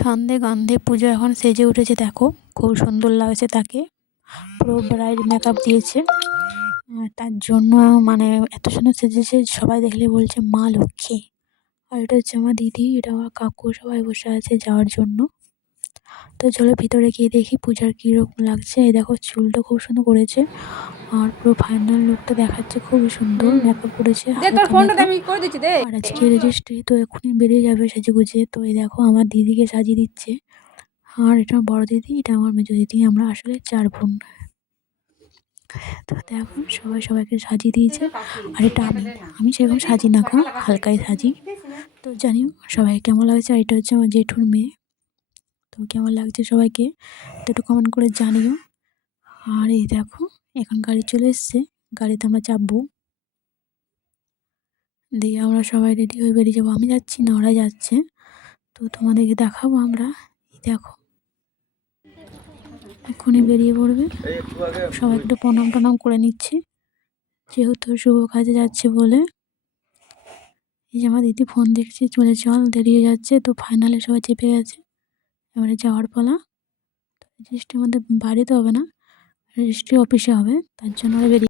ছন্দে গন্ধে পুজো এখন সেজে উঠেছে, দেখো খুব সুন্দর লাগছে তাকে। পুরো ব্রাইড মেকআপ দিয়েছে, তার জন্য মানে এত সুন্দর সেজেছে, সবাই দেখলে বলছে মা লক্ষ্মী। আর এটা হচ্ছে আমার দিদি, এটা আমার কাকু, সবাই বসে আছে যাওয়ার জন্য। তো চলো ভিতরে গিয়ে দেখি পূজার কীরকম লাগছে। এই দেখো চুলটা খুব সুন্দর করেছে, আর পুরো ফাইনাল লুকটা দেখাচ্ছে, খুবই সুন্দর মেকআপ করেছে, হালকা মেকআপ। আর আজকে রেজিস্ট্রি, তো এখনই বেরিয়ে যাবে সেজে গুজে। তো এই দেখো আমার দিদিকে সাজিয়ে দিচ্ছে, আর এটা আমার বড় দিদি, এটা আমার মেজো দিদি, আমরা আসলে 4 বোন। তো দেখো সবাই সবাইকে সাজিয়ে দিয়েছে। আর এটা আমি সেরকম সাজি না, গো হালকাই সাজি। তো জানিও সবাই কেমন লাগছে। আর এটা হচ্ছে আমার জেঠুর মেয়ে। তো কেমন লাগছে সবাইকে একটু কমেন্ট করে জানিও। আর এই দেখো এখন গাড়ি চলে এসছে, গাড়িতে আমরা চাপবো, দিয়ে আমরা সবাই রেডি হয়ে বেরিয়ে যাবো। আমি যাচ্ছি না, ওরা যাচ্ছে, তো তোমাদেরকে দেখাবো আমরা। এই দেখো এক্ষুনি বেরিয়ে পড়বে, সবাইকে একটু প্রণাম টনাম করে নিচ্ছি, যেহেতু শুভ কাজে যাচ্ছে বলে। এই যে আমার দিদি ফোন দেখছি, চলে চল দেরি হয়ে যাচ্ছে। তো ফাইনালে সবাই চেপে গেছে, এবারে যাওয়ার পালা। রেজিস্ট্রি আমাদের বাড়িতে হবে না, রেজিস্ট্রি অফিসে হবে, তার জন্য ওরা বেরিয়ে